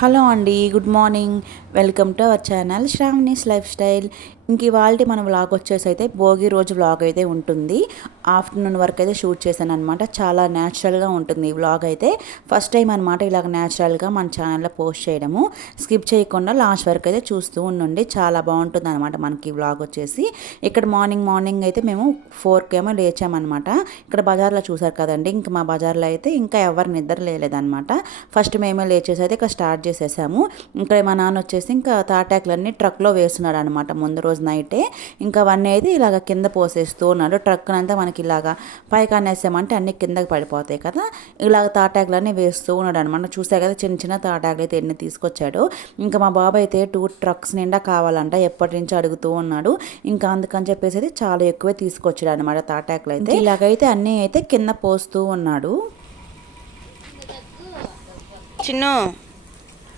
Hello అండి good morning. Welcome to our channel Sravani's lifestyle. ఇంక ఇవాళ మన వ్లాగ్ వచ్చేసి అయితే భోగి రోజు వ్లాగ్ అయితే ఉంటుంది. ఆఫ్టర్నూన్ వరకు అయితే షూట్ చేశాను అనమాట చాలా న్యాచురల్గా ఉంటుంది ఈ వ్లాగ్ అయితే. ఫస్ట్ టైం అనమాట ఇలాగ న్యాచురల్గా మన ఛానల్లో పోస్ట్ చేయడము. స్కిప్ చేయకుండా లాస్ట్ వరకు అయితే చూస్తూ ఉండండి. చాలా బాగుంటుంది అనమాట మనకి వ్లాగ్ వచ్చేసి. ఇక్కడ మార్నింగ్ మార్నింగ్ అయితే మేము ఫోర్కి ఏమో లేచామన్నమాట. ఇక్కడ బజార్లో చూసారు కదండి. ఇంకా మా బజార్లో అయితే ఇంకా ఎవరు నిద్ర లేదనమాట ఫస్ట్ మేమే లేచేసి అయితే ఇక్కడ స్టార్ట్ చేసేసాము. ఇక్కడ మా నాన్న వచ్చేసి ఇంకా తాటాకులన్నీ ట్రక్లో వేస్తున్నాడు అనమాట ముందు రోజు నైటే ఇంకా అవన్నీ అయితే ఇలాగ కింద పోసేస్తూ ఉన్నాడు. ట్రక్ అంతా మనకి ఇలాగా పైకి అనేసామంటే అన్ని కిందకి పడిపోతాయి కదా. ఇలాగ తాటాకులన్నీ వేస్తూ ఉన్నాడు అనమాట చూసా కదా చిన్న చిన్న తాటాకులు అయితే ఎన్ని తీసుకొచ్చాడు. ఇంకా మా బాబాయ్ అయితే టూ ట్రక్స్ నిండా కావాలంట ఎప్పటి నుంచి అడుగుతూ ఉన్నాడు. ఇంకా అందుకని చెప్పేసి అయితే చాలా ఎక్కువే తీసుకొచ్చాడు అనమాట తాటాకులు అయితే. ఇలాగైతే అన్నీ అయితే కింద పోస్తూ ఉన్నాడు. చిన్ను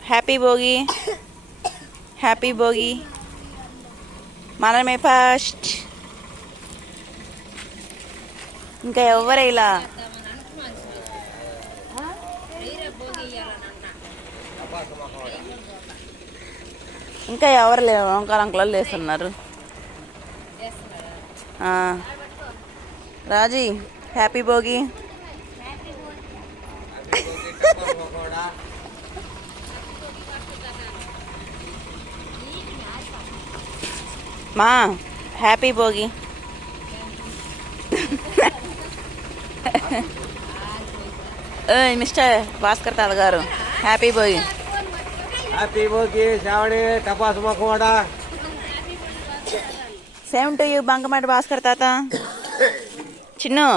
హ్యాపీ భోగి. హ్యాపీ భోగి. మనమే ఫస్ట్. ఇంకా ఎవరు ఇలా? ఇంకా ఎవరు లేరు? ఓంకార అంకులు లేస్తున్నారు. రాజీ హ్యాపీ భోగి. మా హ్యాపీ భోగి. మిస్టర్ భాస్కర్ తాత గారు హ్యాపీ భోగి. హ్యాపీ భోగి శ్రావణి టపాసు మొక్కవాడ సేమ్ టు యూ బంకమటి భాస్కర్ తాత. చిన్ను.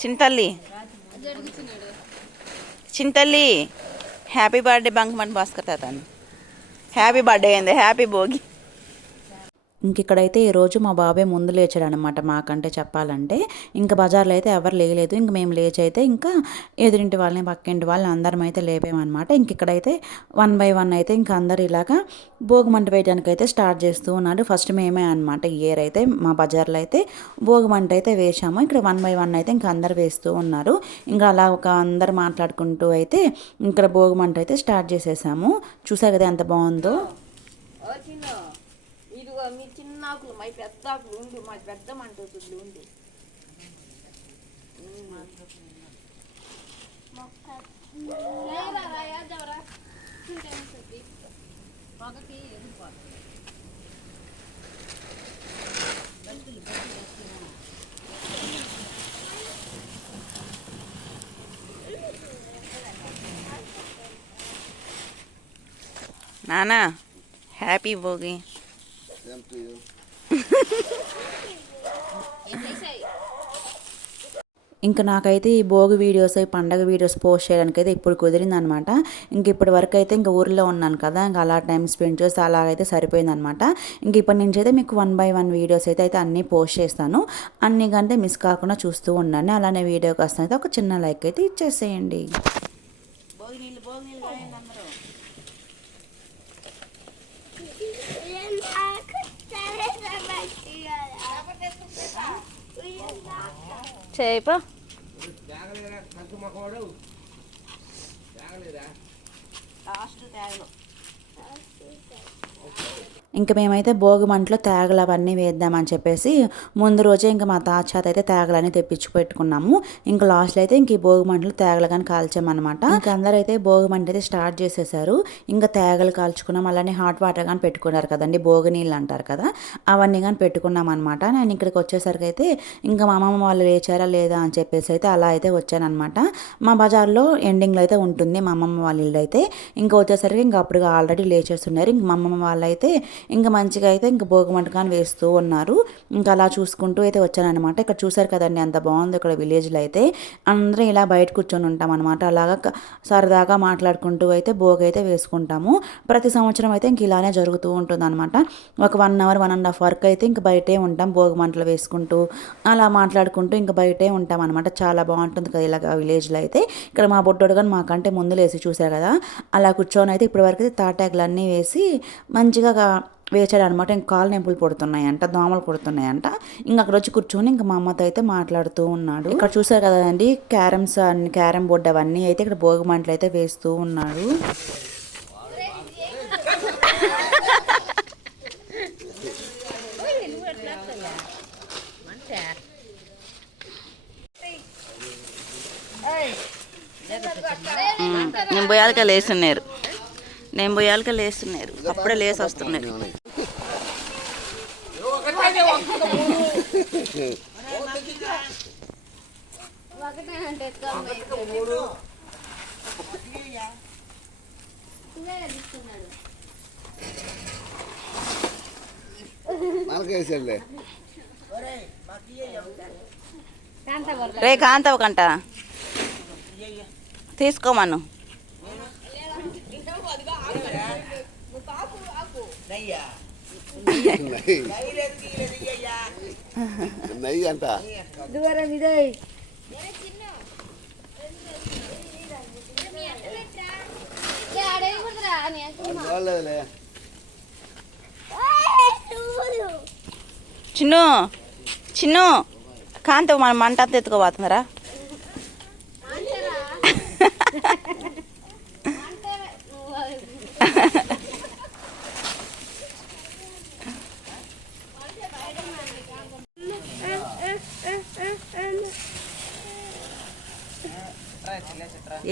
చింతల్లి చింతల్లి హ్యాపీ బర్త్డే బంకమటి భాస్కర్ తాత హ్యాపీ బర్త్డే అయింది హ్యాపీ భోగి. ఇంకిక్కడైతే ఈరోజు మా బాబాయ్ ముందు లేచాడు అనమాట మాకంటే చెప్పాలంటే. ఇంకా బజార్లో అయితే ఎవరు లేయలేదు. ఇంక మేము లేచి అయితే ఇంకా ఎదురింటి వాళ్ళని పక్కింటి వాళ్ళని అందరం అయితే లేపామన్నమాట ఇంకిక్కడైతే వన్ బై వన్ అయితే ఇంకా అందరు ఇలాగా భోగిమంట వేయడానికి అయితే స్టార్ట్ చేస్తూ ఉన్నారు. ఫస్ట్ మేమే అనమాట ఇయర్ అయితే మా బజార్లో అయితే భోగిమంట అయితే వేసాము ఇక్కడ వన్ బై వన్ అయితే ఇంకా అందరు వేస్తూ ఉన్నారు. ఇంకా అలా ఒక అందరు మాట్లాడుకుంటూ అయితే ఇక్కడ భోగిమంట అయితే స్టార్ట్ చేసేసాము. చూసా కదా ఎంత బాగుందో? ఓ చిన్న ఇదిగో మీ చిన్న ఆకులు మా పెద్ద ఆకులు ఉండు మా పెద్ద మంట అవుతుంది ఉండు. నానా హ్యాపీ భోగి. ఇంకా నాకైతే ఈ భోగి వీడియోస్ ఈ పండగ వీడియోస్ పోస్ట్ చేయడానికి అయితే ఇప్పుడు కుదిరింది అనమాట ఇంక ఇప్పటి వరకు అయితే ఇంకా ఊరిలో ఉన్నాను కదా ఇంకా అలా టైం స్పెండ్ చేసి అలాగైతే సరిపోయిందనమాట. ఇంక ఇప్పటి నుంచి అయితే మీకు వన్ బై వన్ వీడియోస్ అయితే అయితే అన్నీ పోస్ట్ చేస్తాను. అన్నీ కంటే మిస్ కాకుండా చూస్తూ ఉండండి. అలానే వీడియోకి వస్తాను అయితే ఒక చిన్న లైక్ అయితే ఇచ్చేసేయండి. భోగి నీళ్ళు భోగి నీళ్ళు తాగండి అందరూ. చేయిపో లాస్ట్ ఇంకా మేమైతే భోగి మంటలో తేగలు అవన్నీ వేద్దామని చెప్పేసి ముందు రోజే ఇంకా మా తాచాత అయితే తేగలని తెప్పించి పెట్టుకున్నాము. ఇంకా లాస్ట్లో అయితే ఇంక ఈ భోగి మంటలు తేగలు కానీ కాల్చామన్నమాట. ఇంకా అందరూ అయితే భోగి మంట అయితే స్టార్ట్ చేసేసారు. ఇంకా తేగలు కాల్చుకున్నాం. అలానే హాట్ వాటర్ కానీ పెట్టుకున్నారు కదండి. భోగి నీళ్ళు అంటారు కదా. అవన్నీ కానీ పెట్టుకున్నాం అనమాట నేను ఇక్కడికి వచ్చేసరికి అయితే ఇంకా మా అమ్మమ్మ వాళ్ళు లేచారా లేదా అని చెప్పేసి అయితే అలా అయితే వచ్చానమాట మా బజార్లో ఎండింగ్లో అయితే ఉంటుంది మా అమ్మమ్మ వాళ్ళ ఇల్లు అయితే. ఇంకా వచ్చేసరికి ఇంకా అప్పుడు ఆల్రెడీ లేచేస్తున్నారు ఇంక మా అమ్మమ్మ వాళ్ళు అయితే ఇంకా మంచిగా అయితే ఇంకా భోగమంటకాన్ని వేస్తూ ఉన్నారు. ఇంకా అలా చూసుకుంటూ అయితే వచ్చానమాట ఇక్కడ చూసారు కదండి అంత బాగుంది ఇక్కడ విలేజ్లో అయితే. అందరం ఇలా బయట కూర్చొని ఉంటాం అనమాట అలాగా సరదాగా మాట్లాడుకుంటూ అయితే భోగి అయితే వేసుకుంటాము. ప్రతి సంవత్సరం అయితే ఇంక ఇలానే జరుగుతూ ఉంటుంది అనమాట ఒక one hour one and half work అయితే ఇంక బయటే ఉంటాం భోగి మంటలు వేసుకుంటూ. అలా మాట్లాడుకుంటూ ఇంకా బయటే ఉంటాం అనమాట చాలా బాగుంటుంది కదా ఇలాగ విలేజ్లో అయితే. ఇక్కడ మా బొడ్డోడు కానీ మాకంటే ముందు లేసి చూసారు కదా. అలా కూర్చొని అయితే ఇప్పటివరకు అయితే తాటాకులు అన్నీ వేసి మంచిగా వేచాడు అనమాట ఇంక కాలు నెంపులు పడుతున్నాయంట దోమలు పడుతున్నాయంట. ఇంక అక్కడ వచ్చి కూర్చొని ఇంక మా అమ్మతో అయితే మాట్లాడుతూ ఉన్నాడు. ఇక్కడ చూసారు కదండి క్యారమ్స్ అన్ని క్యారమ్ బోర్డు అవన్నీ అయితే ఇక్కడ భోగి మంటలు అయితే వేస్తూ ఉన్నాడు. నేను పోయాలిక లేస్తున్నారు నేను పోయాలిక లేస్తున్నారు. అప్పుడే లేసి వస్తున్నారు. రే కాంతవ కంట. తీసుకోమను. నెయ్యి అంట దూరం ఇదే చిన్ను చిన్ను కాంతవ మన మంట అంతా ఎత్తుకోబోతుందరా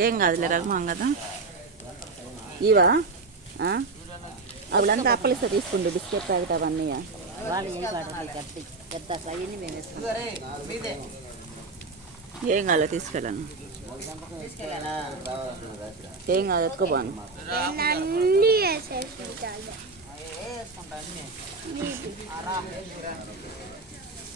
ఏం కాదులే రఘుమాం కదా ఇవా ఆ? అప్పుడంతా అప్పలిస్తా తీసుకుండు బిస్కెట్ ప్యాకెట్ అవన్నీ ఏం కాదు తీసుకెళ్ళను ఏం కాదు ఎత్తుకోబాను అన్నీ వేసేసి చాలు వేయొద్దు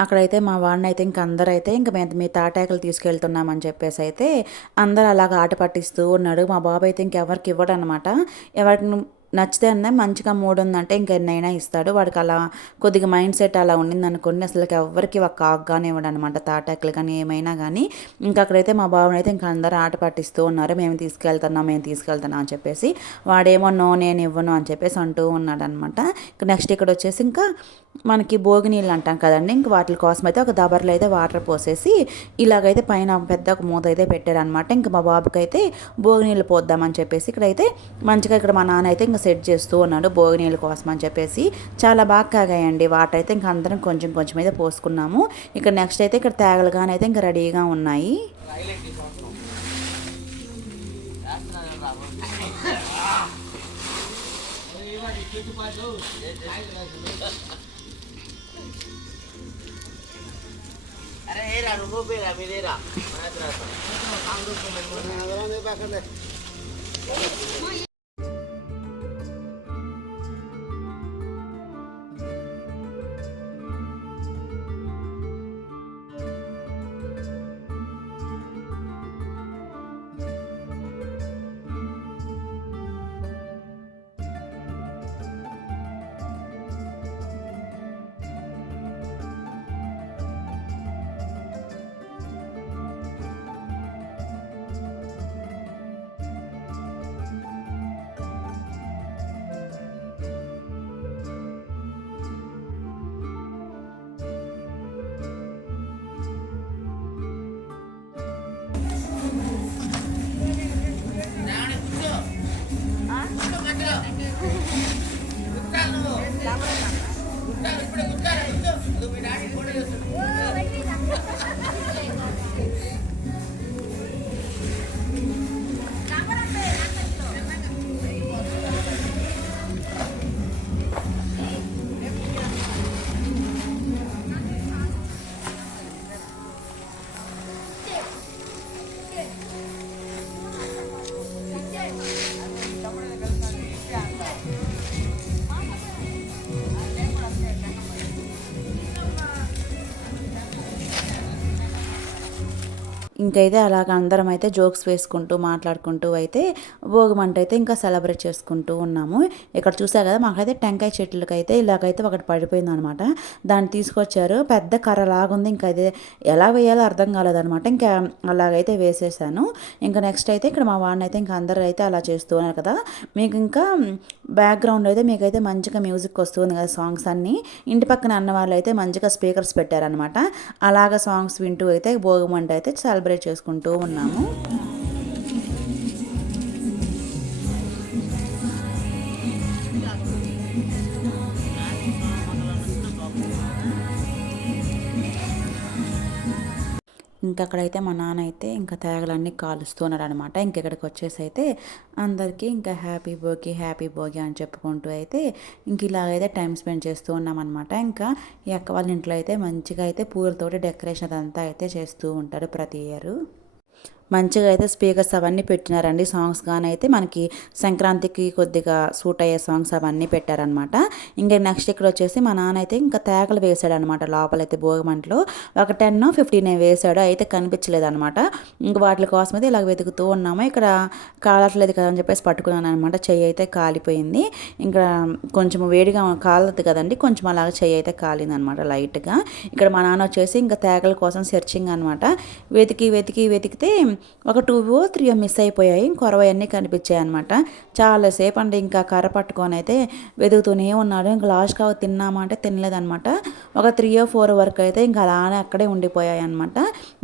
అక్కడైతే మా వాడిని అయితే ఇంక అందరూ అయితే ఇంక మేము మీ తాటాకులు తీసుకెళ్తున్నామని చెప్పేసి అయితే అందరూ అలాగ ఆట పట్టిస్తూ ఉన్నాడు. మా బాబు అయితే ఇంకెవరికి ఇవ్వడనమాట. ఎవరికి నచ్చితే అన్న మంచిగా మూడు ఉందంటే ఇంకెన్నైనా ఇస్తాడు. వాడికి అలా కొద్దిగా మైండ్ సెట్ అలా ఉండింది అనుకోండి అసలు ఎవరికి ఒక కాగ్గానే ఇవ్వడం అనమాట తాటాకులు కానీ ఏమైనా కానీ ఇంకా అక్కడైతే మా బాబుని అయితే ఇంకా అందరూ ఆట పట్టిస్తూ ఉన్నారు. మేము తీసుకెళ్తున్నాం మేము తీసుకెళ్తున్నాం అని చెప్పేసి. వాడేమో నో నేను ఇవ్వను అని చెప్పేసి అంటూ ఉన్నాడు అనమాట నెక్స్ట్ ఇక్కడ వచ్చేసి ఇంకా మనకి భోగి నీళ్ళు అంటాం కదండి. ఇంక వాటి కోసం అయితే ఒక దబర్లో అయితే వాటర్ పోసేసి ఇలాగైతే పైన పెద్ద ఒక మూత అయితే పెట్టారనమాట. ఇంకా మా బాబుకి అయితే భోగి నీళ్ళు పోద్దామని చెప్పేసి ఇక్కడైతే మంచిగా ఇక్కడ మా నాన్న అయితే ఇంకా సెట్ చేస్తూ ఉన్నాడు భోగినీళ్ళ కోసం అని చెప్పేసి చాలా బాగా కాగాయండి వాటర్ అయితే ఇంకా అందరం కొంచెం కొంచెం అయితే పోసుకున్నాము ఇక్కడ నెక్స్ట్ అయితే ఇక్కడ తేగలుగానే అయితే ఇంకా రెడీగా ఉన్నాయి అరే రా ఇంకైతే అలాగ అందరం అయితే జోక్స్ వేసుకుంటూ మాట్లాడుకుంటూ అయితే భోగిమంట అయితే ఇంకా సెలబ్రేట్ చేసుకుంటూ ఉన్నాము. ఇక్కడ చూసా కదా మాకైతే టెంకాయ చెట్లకి అయితే ఇలాగైతే ఒకటి పడిపోయింది అనమాట దాన్ని తీసుకొచ్చారు. పెద్ద కర్ర లాగుంది. ఇంకా అయితే ఎలా వేయాలో అర్థం కాలేదనమాట. ఇంకా అలాగైతే వేసేసాను. ఇంకా నెక్స్ట్ అయితే ఇక్కడ మా వాడిని అయితే ఇంకా అందరూ అయితే అలా చేస్తూ ఉన్నారు కదా. మీకు ఇంకా బ్యాక్గ్రౌండ్ అయితే మీకైతే మంచిగా మ్యూజిక్ వస్తుంది కదా సాంగ్స్ అన్నీ. ఇంటి పక్కన అన్న వాళ్ళు అయితే మంచిగా స్పీకర్స్ పెట్టారనమాట. అలాగ సాంగ్స్ వింటూ అయితే భోగిమంట అయితే సెలబ్రేట్ చేసుకుంటూ ఉన్నాము. ఇంకా అక్కడైతే మా నాన్న అయితే ఇంకా తేగలన్నీ కాలుస్తున్నాడు అనమాట ఇంకెక్కడికి వచ్చేసి అయితే అందరికీ ఇంకా హ్యాపీ భోగి హ్యాపీ భోగి అని చెప్పుకుంటూ అయితే ఇంక ఇలాగైతే టైం స్పెండ్ చేస్తూ ఉన్నామన్నమాట. ఇంకా ఈ అక్క వాళ్ళ ఇంట్లో అయితే మంచిగా అయితే పూలతోటి డెకరేషన్ అదంతా అయితే చేస్తూ ఉంటారు ప్రతి ఇయర్. మంచిగా అయితే స్పీకర్స్ అవన్నీ పెట్టినారండి. సాంగ్స్ కానీ అయితే మనకి సంక్రాంతికి కొద్దిగా సూట్ అయ్యే సాంగ్స్ అవన్నీ పెట్టారనమాట ఇంకా నెక్స్ట్ ఇక్కడ వచ్చేసి మా నాన్న అయితే ఇంకా తేకలు వేసాడనమాట లోపలైతే భోగిమంటలో. ఒక టెన్ ఫిఫ్టీన్ వేసాడు అయితే కనిపించలేదు అనమాట ఇంకా వాటి కోసం అయితే ఇలా వెతుకుతూ ఉన్నాము. ఇక్కడ కాలట్లేదు కదా అని చెప్పేసి పట్టుకున్నాను అనమాట చెయ్యి అయితే కాలిపోయింది. ఇంకా కొంచెం వేడిగా కాలదు కదండి. కొంచెం అలాగ చెయ్యి అయితే కాలింది అనమాట లైట్గా. ఇక్కడ మా నాన్న వచ్చేసి ఇంకా తేకల కోసం సెర్చింగ్ అనమాట వెతికి వెతికి వెతికితే ఒక టూ త్రీ మిస్ అయిపోయాయి. కొరవన్నీ కనిపించాయి అనమాట చాలాసేపు అంటే ఇంకా కర్ర పట్టుకొని అయితే వెతుకుతూనే ఉన్నాడు. ఇంకా లాస్ట్గా తిన్నామా అంటే తినలేదనమాట ఒక త్రీ ఓ ఫోర్ వరకు అయితే ఇంకా అలానే అక్కడే ఉండిపోయాయి అనమాట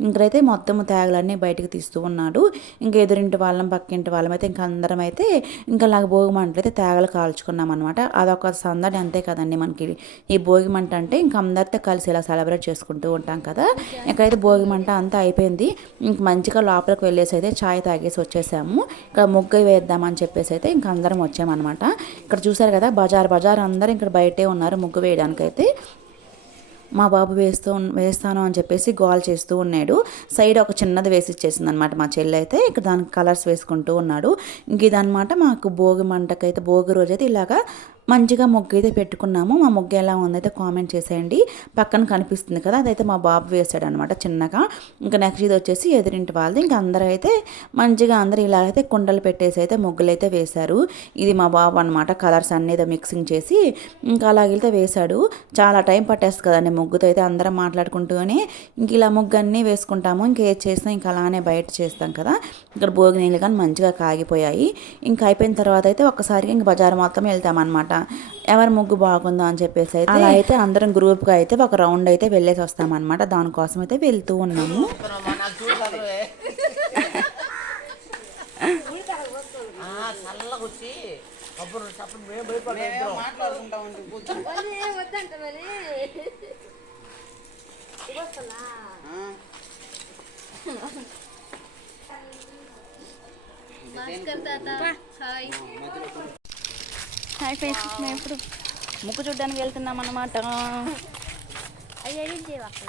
ఇంకైతే మొత్తం తేగలన్నీ బయటకు తీస్తూ ఉన్నాడు. ఇంకా ఎదురింటి వాళ్ళం పక్కింటి వాళ్ళం అయితే ఇంకా అందరం అయితే ఇంకా నాకు భోగి మంటలు అయితే తేగలు కాల్చుకున్నాం అనమాట అదొక సందడి అంతే కదండి మనకి. ఈ భోగి మంట అంటే ఇంకా అందరితో కలిసి ఇలా సెలబ్రేట్ చేసుకుంటూ ఉంటాం కదా. ఇంకైతే భోగి మంట అంతా అయిపోయింది. ఇంక మంచిగా లోపల లోపలికి వెళ్ళేసి అయితే చాయ్ తాగేసి వచ్చేసాము. ఇక్కడ ముగ్గు వేద్దామని చెప్పేసి అయితే ఇంక అందరం వచ్చామన్నమాట. ఇక్కడ చూసారు కదా బజార్ బజార్ అందరూ ఇక్కడ బయటే ఉన్నారు ముగ్గు వేయడానికైతే. మా బాబు వేస్తూ వేస్తాను అని చెప్పేసి గోల్ చేస్తూ ఉన్నాడు. సైడ్ ఒక చిన్నది వేసి ఇచ్చేసింది అనమాట మా చెల్లి అయితే. ఇక్కడ దానికి కలర్స్ వేసుకుంటూ ఉన్నాడు. ఇంక ఇదనమాట మాకు భోగి మంటకైతే భోగి రోజు అయితే ఇలాగా మంచిగా ముగ్గు అయితే పెట్టుకున్నాము. మా ముగ్గు ఎలా ఉందైతే కామెంట్ చేసేయండి. పక్కన కనిపిస్తుంది కదా అదైతే మా బాబు వేసాడు అనమాట చిన్నగా. ఇంకా నెక్స్ట్ ఇది వచ్చేసి ఎదురింటి వాళ్ళది. ఇంకా అందరూ అయితే మంచిగా అందరూ ఇలా అయితే కుండలు పెట్టేసి అయితే ముగ్గులు అయితే వేశారు. ఇది మా బాబు అనమాట కలర్స్ అన్నీ ఏదో మిక్సింగ్ చేసి ఇంకా అలాగైతే వేశాడు. చాలా టైం పట్టేస్తుంది కదండి ముగ్గుతో అయితే అందరం మాట్లాడుకుంటూనే. ఇంక ఇలా ముగ్గు అన్నీ వేసుకుంటాము. ఇంకా ఏది చేసినా ఇంకా అలానే బయట చేస్తాం కదా. ఇక్కడ భోగి నీళ్ళు కానీ మంచిగా కాగిపోయాయి. ఇంకా అయిపోయిన తర్వాత అయితే ఒక్కసారిగా ఇంక బజార్ మొత్తం వెళ్తాం అనమాట ఎవరి ముగ్గు బాగుందో అని చెప్పేసి అయితే అలా అయితే అందరం గ్రూప్గా అయితే ఒక రౌండ్ అయితే వెళ్ళేసి వస్తామన్నమాట. దానికోసం అయితే వెళ్తూ ఉన్నాము. హాయ్. హాయ్ ఫ్రెండ్స్ మేము ఇప్పుడు ముగ్గు చూడడానికి వెళ్తున్నాం అనమాట హాయ్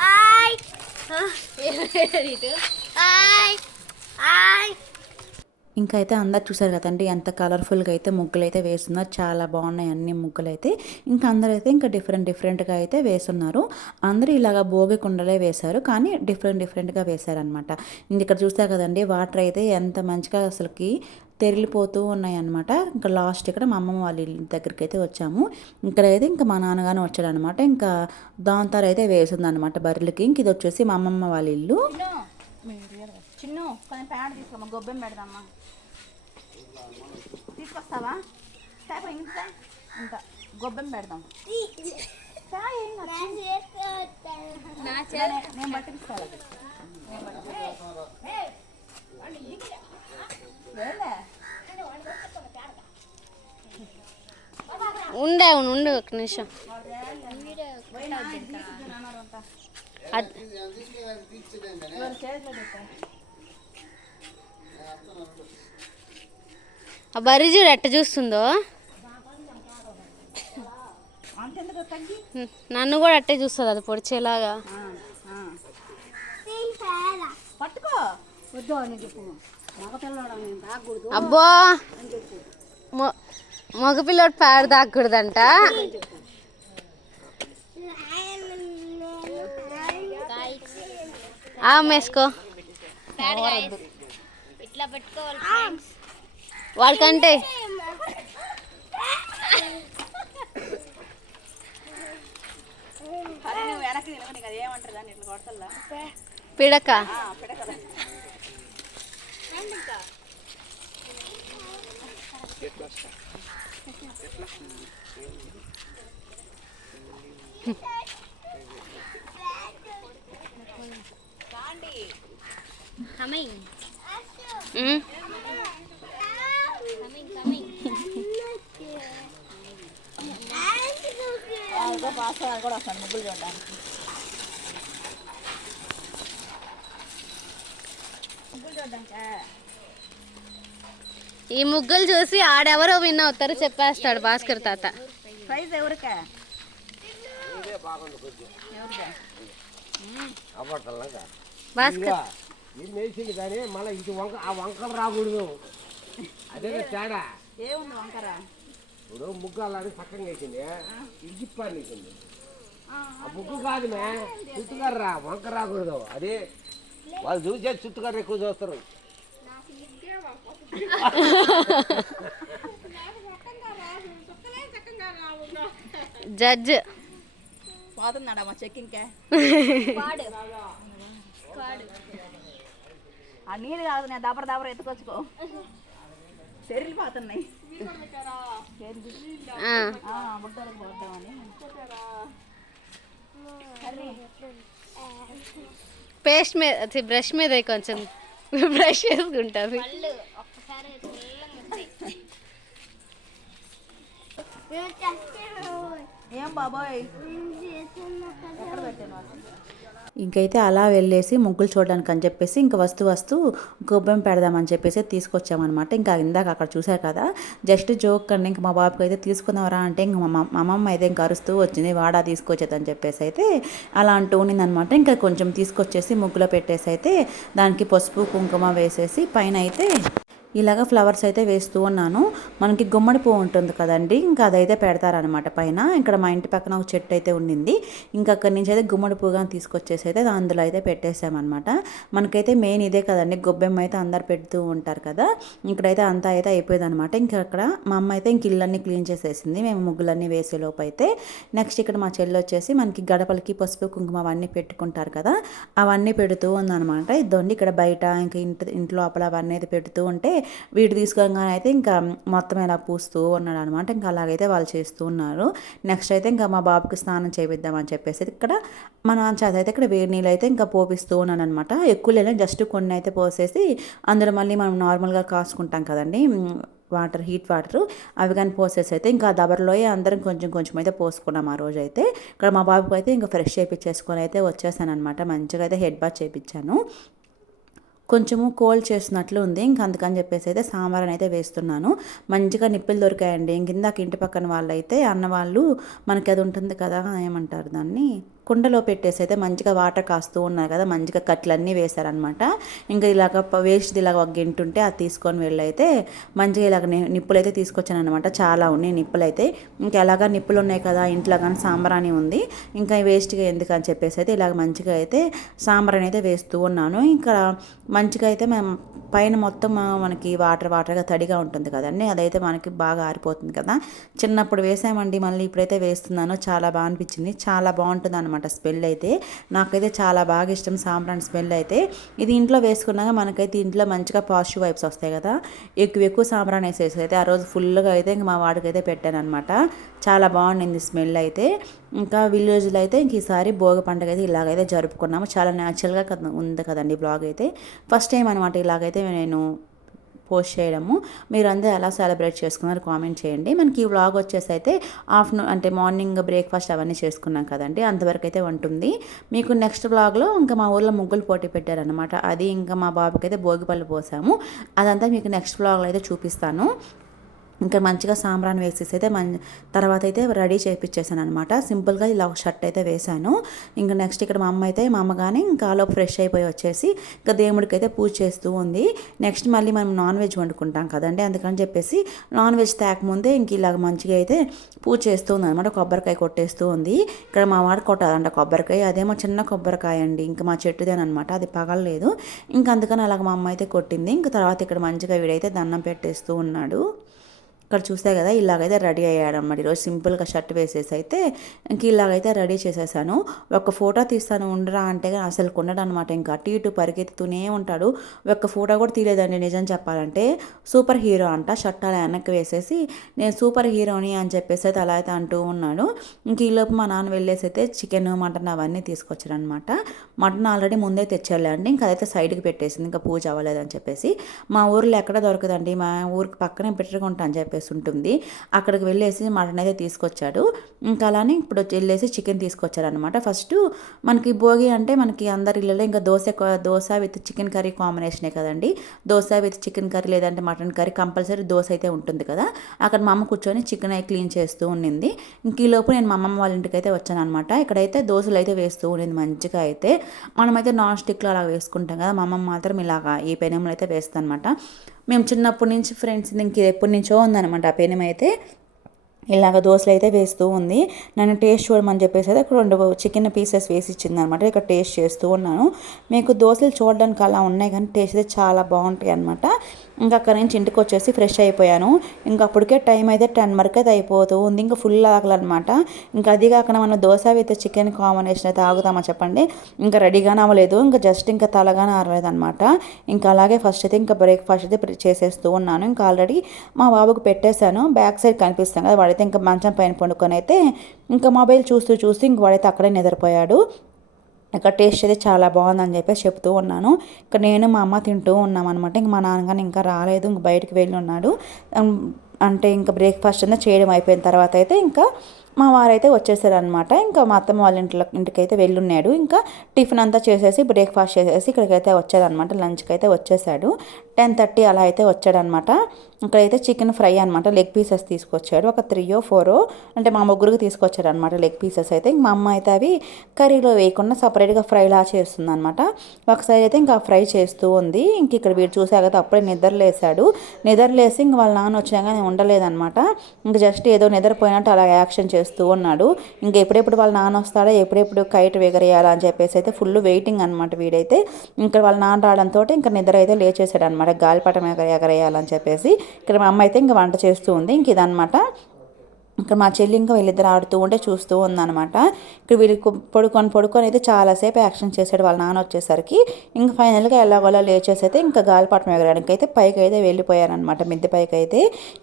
హాయ్ హాయ్ ఇంకా అయితే అందరు చూసారు కదండి ఎంత కలర్ఫుల్గా అయితే ముగ్గులు అయితే వేస్తున్నారు. చాలా బాగున్నాయి అన్ని ముగ్గులు అయితే ఇంకా అందరూ అయితే ఇంకా డిఫరెంట్ డిఫరెంట్గా అయితే వేస్తున్నారు. అందరూ ఇలాగా భోగి కుండలే వేశారు కానీ డిఫరెంట్ డిఫరెంట్గా వేశారనమాట ఇంక ఇక్కడ చూస్తారు కదండి వాటర్ అయితే ఎంత మంచిగా అసలుకి తెరిలిపోతూ ఉన్నాయి అనమాట ఇంకా లాస్ట్ ఇక్కడ మా అమ్మమ్మ వాళ్ళ ఇల్లు దగ్గరికి అయితే వచ్చాము ఇక్కడైతే ఇంకా మా నాన్నగానే వచ్చాడనమాట ఇంకా దాంతారు అయితే వేసింది అనమాట బర్రెలకి ఇంక ఇది వచ్చేసి మా అమ్మమ్మ వాళ్ళ ఇల్లు చిన్ను ప్యాడ్ గొబ్బెం పెడదామా తీసుకొస్తావా గొబ్బెం పెడదాం నేను పట్టిస్తాను ఉండే అవును ఉండు ఒక నిమిషం. ఆ బరి చూడు ఎట్ట చూస్తుందో. నన్ను కూడా అట్టే చూస్తుంది అది పొడిచేలాగా. పట్టుకో. వద్దు అని చెప్పు. అబ్బో! మొ- మగపిల్లోడు పేడ దాక్కూడదంట ఆ మేసుకో ఇట్లా పెట్టుకోవాలి ఫ్రెండ్స్ వాడికంటే. అరే నువ్వు వెనక్కి నిలవని కదా ఏమంటారు దాన్ని ఇట్లా కొడతల్లా పిడక పిడకదా కమింగ్ ఉమ్. కమింగ్ కమింగ్ ఇంకా పాస్ అవ్వాలి కూడా వస్తాను ముగ్గులు చూడడానికి ముగ్గులు చూడడానికా ఈ ముగ్గులు చూసి ఆడెవరో విన్ అవుతారు చెప్పేస్తాడు భాస్కర్ తాత. ప్రైజ్ ఎవరికా? భాస్కర్. వేసింది కానీ మళ్ళీ వంక ఆ వంకలు రాకూడదు. అదే తేడా. ఏముంది వంకర? ఇప్పుడు ముగ్గు అలాంటి పక్కన వేసింది వేసింది. ఆ ముగ్గు కాదు మే చుట్టుకర్రా వంక రాకూడదు. అదే వాళ్ళు చూసే చుట్టుకర్ర ఎక్కువ చూస్తారు. జడ్జ్. పోతున్నాడా మా చెక్కింగ్కే ఆ నీళ్ళు కాదు నేను దబర దబర ఎత్తుకొచ్చుకో. చెర్రీలు పోతున్నాయి. ఆ, బుడ్డలకు పోతామని. పేస్ట్ మీద బ్రష్ మీద కొంచెం. బ్రష్ చేసుకుంటుంది. ఏం బాబోయ్? ఎక్కడ పెట్టాను? ఇంకైతే అలా వెళ్ళేసి ముగ్గులు చూడడానికి అని చెప్పేసి ఇంక వస్తూ వస్తూ గొబ్బెం పెడదామని చెప్పేసి తీసుకొచ్చామన్నమాట. ఇంకా ఇందాక అక్కడ చూశారు కదా జస్ట్ జోక్ కండి ఇంక మా బాబుకి అయితే తీసుకుందామరా అంటే ఇంక మా మా అమ్మమ్మ అయితే ఇంక అరుస్తూ వచ్చింది వాడా తీసుకొచ్చేదని చెప్పేసి అయితే అలా అంటూ ఉన్నిందనమాట ఇంకా కొంచెం తీసుకొచ్చేసి ముగ్గులో పెట్టేసి అయితే దానికి పసుపు కుంకుమ వేసేసి పైన అయితే ఇలాగ ఫ్లవర్స్ అయితే వేస్తూ ఉన్నాను. మనకి గుమ్మడి పువ్వు ఉంటుంది కదండి ఇంకా అదైతే పెడతారనమాట పైన. ఇక్కడ మా ఇంటి పక్కన ఒక చెట్టు అయితే ఉండింది. ఇంకా అక్కడి నుంచి అయితే గుమ్మడి పువ్వుగా తీసుకొచ్చేసి అయితే అందులో అయితే పెట్టేసామన్నమాట మనకైతే మెయిన్ ఇదే కదండి గొబ్బెమ్మ అయితే అందరు పెడుతూ ఉంటారు కదా. ఇక్కడైతే అంతా అయితే అయిపోయింది అనమాట ఇంకా అక్కడ మా అమ్మ అయితే ఇంక ఇల్లన్నీ క్లీన్ చేసేసింది. మేము ముగ్గులన్నీ వేసే లోపు అయితే నెక్స్ట్ ఇక్కడ మా చెల్లి వచ్చేసి మనకి గడపలకి పసుపు కుంకుమ అవన్నీ పెట్టుకుంటారు కదా అవన్నీ పెడుతూ ఉందన్నమాట. ఇదండి ఇక్కడ బయట ఇంకా ఇంటి ఇంట్లో లోపల అవన్నీ అయితే పెడుతూ ఉంటే వీడు తీసుకోగానే అయితే ఇంకా మొత్తం ఇలా పూస్తూ ఉన్నాడు అనమాట ఇంకా అలాగైతే వాళ్ళు చేస్తూ ఉన్నారు. నెక్స్ట్ అయితే ఇంకా మా బాబుకి స్నానం చేపిద్దామని చెప్పేసి ఇక్కడ మన చేత అయితే ఇక్కడ వేడి నీళ్ళు అయితే ఇంకా పోపిస్తూ ఉన్నాను అనమాట ఎక్కువ లేదు జస్ట్ కొన్ని అయితే పోసేసి అందులో మళ్ళీ మనం నార్మల్గా కాసుకుంటాం కదండి. Water heat water. అవి కానీ పోసేసి అయితే ఇంకా దబర్లోయే అందరం కొంచెం కొంచెం అయితే పోసుకున్నాం ఆ రోజు అయితే ఇక్కడ మా బాబుకి అయితే ఇంకా ఫ్రెష్ చేయించేసుకొని అయితే వచ్చేసాను అనమాట మంచిగా అయితే హెడ్ బాత్ చేయించాను కొంచెము కోల్డ్ చేసినట్లు ఉంది. ఇంక అందుకని చెప్పేసి అయితే సాంబార్ అయితే వేస్తున్నాను. మంచిగా నిప్పులు దొరికాయండి. ఇంక ఇందాక ఇంటి పక్కన వాళ్ళు అయితే అన్న వాళ్ళు మనకి అది ఉంటుంది కదా ఏమంటారు దాన్ని. కుండలో పెట్టేసి అయితే మంచిగా వాటర్ కాస్తూ ఉన్నారు కదా మంచిగా కట్లన్నీ వేశారనమాట ఇంకా ఇలాగ వేస్ట్ ఇలాగ ఒక అది తీసుకొని వెళ్ళైతే మంచిగా ఇలాగ నిప్పులు అయితే తీసుకొచ్చాను అనమాట చాలా ఉన్నాయి నిప్పులు అయితే ఇంకా ఎలాగా నిప్పులు ఉన్నాయి కదా ఇంట్లో కానీ సాంబ్రాణి ఉంది. ఇంకా వేస్ట్గా ఎందుకు అని చెప్పేసి అయితే ఇలాగ మంచిగా అయితే సాంబ్రాణి అయితే వేస్తూ ఉన్నాను. ఇంకా మంచిగా అయితే మేము పైన మొత్తం మనకి వాటర్ వాటర్గా తడిగా ఉంటుంది కదండి అదైతే మనకి బాగా ఆరిపోతుంది కదా. చిన్నప్పుడు వేసామండి మళ్ళీ ఇప్పుడైతే వేస్తున్నాను. చాలా బాగా అనిపించింది. చాలా బాగుంటుంది అనమాట స్మెల్ అయితే. నాకైతే చాలా బాగా ఇష్టం సాంబ్రాణి స్మెల్ అయితే. ఇది ఇంట్లో వేసుకున్నాక మనకైతే ఇంట్లో మంచిగా పాజిటివ్ వైబ్స్ వస్తాయి కదా. ఎక్కువ ఎక్కువ సాంబ్రాణి వేసేసి అయితే ఆ రోజు ఫుల్గా అయితే ఇంక మా వాడికి అయితే పెట్టాను అనమాట చాలా బాగుండింది స్మెల్ అయితే. ఇంకా విలేజ్లో అయితే ఇంక ఈసారి భోగి పండుగ అయితే ఇలాగైతే జరుపుకున్నాము. చాలా న్యాచురల్గా కదా ఉంది కదండి బ్లాగ్ అయితే. ఫస్ట్ టైం అనమాట ఇలాగైతే నేను పోస్ట్ చేయడము. మీరు అందరూ ఎలా సెలబ్రేట్ చేసుకున్నారు కామెంట్ చేయండి. మనకి ఈ వ్లాగ్ వచ్చేసి అయితే ఆఫ్టర్నూన్ అంటే మార్నింగ్ బ్రేక్ఫాస్ట్ అవన్నీ చేసుకున్నాం కదండి. అంతవరకు అయితే ఉంటుంది. మీకు నెక్స్ట్ వ్లాగ్లో ఇంకా మా ఊర్లో ముగ్గులు పోటీ పెట్టారనమాట అది ఇంకా మా బాబుకి అయితే భోగిపళ్ళు పోసాము. అదంతా మీకు నెక్స్ట్ వ్లాగ్లో అయితే చూపిస్తాను. ఇంకా మంచిగా సాంబ్రాన్ వేసేసి అయితే మం తర్వాత అయితే రెడీ చేయించేసాను అనమాట సింపుల్గా ఇలా ఒక షర్ట్ అయితే వేశాను ఇంకా నెక్స్ట్ ఇక్కడ మా అమ్మ అయితే మా అమ్మ కానీ ఇంకా ఆలోపు ఫ్రెష్ అయిపోయి వచ్చేసి ఇంకా దేవుడికి అయితే పూజ చేస్తూ ఉంది. నెక్స్ట్ మళ్ళీ మనం నాన్ వెజ్ వండుకుంటాం కదండి అందుకని చెప్పేసి నాన్ వెజ్ తేకముందే ఇంక ఇలాగ మంచిగా అయితే పూజ చేస్తూ ఉంది అనమాట కొబ్బరికాయ కొట్టేస్తూ ఉంది. ఇక్కడ మా వాడు కొట్టాలంట కొబ్బరికాయ. అదేమో చిన్న కొబ్బరికాయ అండి. ఇంకా మా చెట్టుదేనమాట అది పగలలేదు ఇంకా అందుకని అలాగ మా అమ్మ అయితే కొట్టింది. ఇంకా తర్వాత ఇక్కడ మంచిగా వీడైతే దండం పెట్టేస్తూ ఉన్నాడు. ఇక్కడ చూస్తే కదా ఇలాగైతే రెడీ అయ్యాడు అన్నమాట ఈరోజు సింపుల్గా షర్ట్ వేసేసి అయితే ఇంక ఇలాగైతే రెడీ చేసేసాను. ఒక ఫోటో తీస్తాను ఉండరా అంటే అసలు ఉండడు అనమాట ఇంకా అటు ఇటు పరిగెత్తుతూనే ఉంటాడు. ఒక్క ఫోటో కూడా తీయలేదండి నిజం చెప్పాలంటే. సూపర్ హీరో అంట షర్ట్ అలా వెనక్కి వేసేసి నేను సూపర్ హీరోని అని చెప్పేసి అయితే అలా అయితే అంటూ ఉన్నాడు. ఇంక ఈలోపు మా నాన్న వెళ్ళేసి అయితే చికెన్ మటన్ అవన్నీ తీసుకొచ్చారనమాట మటన్ ఆల్రెడీ ముందే తెచ్చారులేండి ఇంకా అదైతే సైడ్కి పెట్టేసింది. ఇంకా పూజ అవ్వలేదని చెప్పేసి. మా ఊర్లో ఎక్కడ దొరకదండి. మా ఊరికి పక్కనే పెట్టుకుంటా అని చెప్పేసి ఉంటుంది. అక్కడికి వెళ్ళేసి మటన్ అయితే తీసుకొచ్చాడు. ఇంకా అలానే ఇప్పుడు వచ్చి వెళ్ళేసి చికెన్ తీసుకొచ్చారనమాట ఫస్ట్ మనకి భోగి అంటే మనకి అందరి ఇళ్ళలో ఇంకా dosa dosa with chicken curry కాంబినేషనే కదండి. దోశ విత్ చికెన్ కర్రీ లేదంటే మటన్ కర్రీ కంపల్సరీ దోశ అయితే ఉంటుంది కదా. అక్కడ మా అమ్మ కూర్చొని చికెన్ అయితే క్లీన్ చేస్తూ ఉండింది. ఇంక ఈ లోపు నేను మా అమ్మమ్మ వాళ్ళ ఇంటికి అయితే వచ్చాను అనమాట ఇక్కడైతే దోశలు అయితే వేస్తూ ఉండింది మంచిగా అయితే. మనమైతే నాన్ స్టిక్లో అలా వేసుకుంటాం కదా. మా అమ్మమ్మ మాత్రం ఇలాగా ఈ పెనంలో అయితే వేస్తాను అనమాట మేము చిన్నప్పటి నుంచి ఫ్రెండ్స్ ఇంక ఎప్పటి నుంచో ఉందన్నమాట ఆ పెనం అయితే. ఇలాగ దోశలు అయితే వేస్తూ ఉంది. నన్ను టేస్ట్ చూడమని చెప్పేసి అయితే అక్కడ రెండు చికెన్ పీసెస్ వేసి ఇచ్చింది అనమాట ఇక్కడ టేస్ట్ చేస్తూ ఉన్నాను. మీకు దోశలు చూడడానికి అలా ఉన్నాయి కానీ టేస్ట్ అయితే చాలా బాగుంటాయి అనమాట ఇంకా అక్కడ నుంచి ఇంటికి వచ్చేసి ఫ్రెష్ అయిపోయాను. ఇంకా అప్పటికే టైం అయితే టెన్ వరకు అయితే అయిపోతూ ఉంది. ఇంకా ఫుల్ ఆగలనమాట ఇంకా అది కాకుండా మనం దోశ విత్ చికెన్ కాంబినేషన్ అయితే ఆగుతామా చెప్పండి? ఇంకా రెడీగానే అవ్వలేదు. ఇంకా జస్ట్ ఇంకా తలగానే ఆరలేదు అనమాట ఇంకా అలాగే ఫస్ట్ అయితే ఇంకా బ్రేక్ఫాస్ట్ అయితే చేసేస్తూ ఉన్నాను. ఇంకా ఆల్రెడీ మా బాబుకి పెట్టేశాను. బ్యాక్ సైడ్ కనిపిస్తాం కదా వాడైతే ఇంకా మంచం పైన పండుకొని అయితే ఇంకా మొబైల్ చూస్తూ చూస్తూ ఇంక వాడైతే అక్కడే నిద్రపోయాడు. ఇక టేస్ట్ అయితే చాలా బాగుందని చెప్పేసి చెప్తూ ఉన్నాను. ఇక్కడ నేను మా అమ్మ తింటూ ఉన్నాం అనమాట ఇంక మా నాన్నగారు ఇంకా రాలేదు ఇంక బయటికి వెళ్ళి ఉన్నాడు. అంటే ఇంకా బ్రేక్ఫాస్ట్ అంతా చేయడం అయిపోయిన తర్వాత అయితే ఇంకా మా వారైతే వచ్చేసారనమాట ఇంకా మా అత్తమ్మ వాళ్ళ ఇంట్లో ఇంటికి అయితే వెళ్ళున్నాడు. ఇంకా టిఫిన్ అంతా చేసేసి బ్రేక్ఫాస్ట్ చేసేసి ఇక్కడికైతే వచ్చాడనమాట లంచ్కి అయితే వచ్చేసాడు. టెన్ థర్టీ అలా అయితే వచ్చాడనమాట ఇక్కడైతే చికెన్ ఫ్రై అనమాట లెగ్ పీసెస్ తీసుకొచ్చాడు. ఒక త్రీయో ఫోరో అంటే మా ముగ్గురికి తీసుకొచ్చాడు అనమాట లెగ్ పీసెస్ అయితే. ఇంక మా అమ్మ అయితే అవి కర్రీలో వేయకుండా సపరేట్గా ఫ్రైలా చేస్తుంది అనమాట ఒకసారి అయితే ఇంకా ఫ్రై చేస్తూ ఉంది. ఇంక ఇక్కడ వీడు చూసాక అప్పుడే నిద్రలేసాడు నిద్రలేసి ఇంక వాళ్ళ నాన్న వచ్చాక నేను ఉండలేదన్నమాట. ఇంక జస్ట్ ఏదో నిద్రపోయినట్టు అలా యాక్షన్ చేస్తూ ఉన్నాడు. ఇంక ఎప్పుడెప్పుడు వాళ్ళ నాన్న వస్తాడో ఎప్పుడెప్పుడు కైట్ ఎగరేయాలా అని చెప్పేసి అయితే ఫుల్ వెయిటింగ్ అనమాట వీడైతే. ఇంకా వాళ్ళ నాన్న రావడంతో ఇంకా నిద్ర అయితే లేచేసాడు అనమాట గాలిపటం ఎగర ఎగరేయాలని చెప్పేసి. ఇక్కడ మా అమ్మ అయితే ఇంకా వంట చేస్తూ ఉంది. ఇంక ఇదనమాట ఇక్కడ మా చెల్లి ఇంకా వీళ్ళిద్దరు ఆడుతూ ఉంటే చూస్తూ ఉందన్నమాట. ఇక్కడ వీళ్ళు పడుకొని పడుకొని అయితే చాలాసేపు యాక్షన్ చేశాడు. వాళ్ళ నాన్న వచ్చేసరికి ఇంకా ఫైనల్గా ఎలాగోలా లేచేసి అయితే ఇంకా గాలిపటం ఎగరడానికి అయితే పైకి అయితే వెళ్ళిపోయారనమాట మిద్దె పైకి అయితే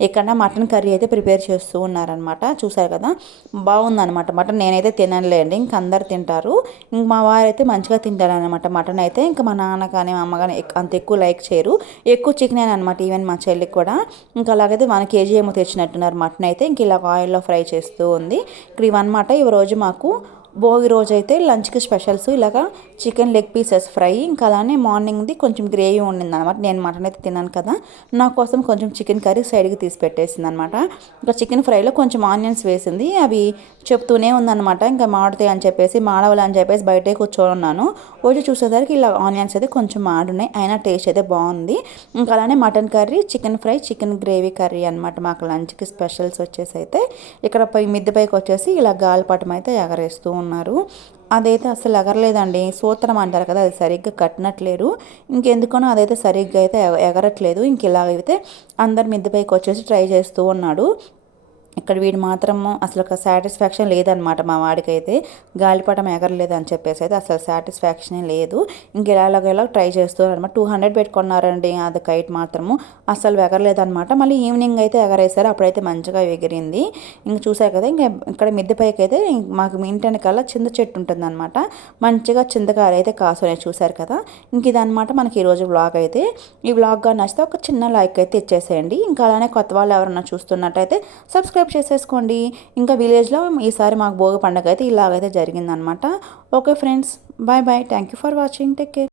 ఇక్కడ మటన్ కర్రీ అయితే ప్రిపేర్ చేస్తూ ఉన్నారనమాట చూసారు కదా? బాగుందనమాట మటన్ నేనైతే తినలేండి ఇంక అందరు తింటారు. ఇంక మా వారైతే మంచిగా తింటారనమాట మటన్ అయితే ఇంకా మా నాన్న కానీ మా అమ్మ కానీ అంత ఎక్కువ లైక్ చేయరు. ఎక్కువ చికెన్ అనమాట ఈవెన్ మా చెల్లికి కూడా. ఇంకా అలాగైతే వన్ కేజీ ఏమో తెచ్చినట్టున్నారు మటన్ అయితే. ఇంక ఇలా ఆయిల్లో ఫ్రై చేస్తూ ఉంది. ఇక్కడ ఇవన్నమాట ఈ రోజు మాకు భోగి రోజు అయితే లంచ్కి స్పెషల్స్ ఇలాగా చికెన్ లెగ్ పీసెస్ ఫ్రై ఇంకా అలానే మార్నింగ్ది కొంచెం గ్రేవీ ఉండింది అనమాట నేను మటన్ అయితే తిన్నాను కదా. నా కోసం కొంచెం చికెన్ కర్రీ సైడ్కి తీసి పెట్టేసింది అనమాట ఇంకా చికెన్ ఫ్రైలో కొంచెం ఆనియన్స్ వేసింది. అవి చెప్తూనే ఉందన్నమాట. ఇంకా మాడుతాయి అని చెప్పేసి మాడవాలి అని చెప్పేసి బయటే కూర్చొని ఉన్నాను వచ్చి చూసేసరికి ఇలా ఆనియన్స్ అయితే కొంచెం మాడున్నాయి. అయినా టేస్ట్ అయితే బాగుంది. ఇంకా అలానే mutton curry chicken fry chicken gravy curry అనమాట మాకు లంచ్కి స్పెషల్స్ వచ్చేసి అయితే ఇక్కడ పై మిద్దె పైకి వచ్చేసి ఇలా గాలిపటం అయితే ఎగరేస్తూ ఉన్నారు. అదైతే అసలు ఎగరలేదండి. సూత్రం అంటారు కదా అది సరిగ్గా కట్టినట్లేరు. ఇంకెందుకనో అదైతే సరిగ్గా అయితే ఎగరట్లేదు. ఇంక ఇలాగైతే అందరు మిద్దె పైకి వచ్చేసి ట్రై చేస్తూ ఉన్నాడు. ఇక్కడ వీడు మాత్రము అసలు ఒక సాటిస్ఫాక్షన్ లేదనమాట మా వాడికైతే. గాలిపటం ఎగరలేదు అని చెప్పేసి అయితే అసలు సాటిస్ఫాక్షనే లేదు. ఇంక ఎలాగెలా ట్రై చేస్తున్నారు అనమాట టూ హండ్రెడ్ పెట్టుకున్నారండి అది కైట్ మాత్రము అసలు ఎగరలేదనమాట మళ్ళీ ఈవినింగ్ అయితే ఎగరేసారు అప్పుడైతే మంచిగా ఎగిరింది. ఇంక చూసారు కదా ఇంకా ఇక్కడ మిద్దె పైకి అయితే మాకు ఇంటి వెనకాల చింత చెట్టు ఉంటుంది అనమాట మంచిగా చింతకాయలు అయితే కాసునే చూసారు కదా. ఇంక ఇదనమాట మనకి ఈరోజు వ్లాగ్ అయితే. ఈ వ్లాగ్గా నచ్చితే ఒక చిన్న లైక్ అయితే ఇచ్చేసేయండి. ఇంకా అలానే కొత్త వాళ్ళు ఎవరన్నా చూస్తున్నట్టయితే సబ్స్క్రైబ్ చేసేసుకోండి. ఇంకా విలేజ్లో ఈసారి మాకు భోగి పండుగ అయితే ఇలాగైతే జరిగిందనమాట okay friends bye bye thank you for watching take care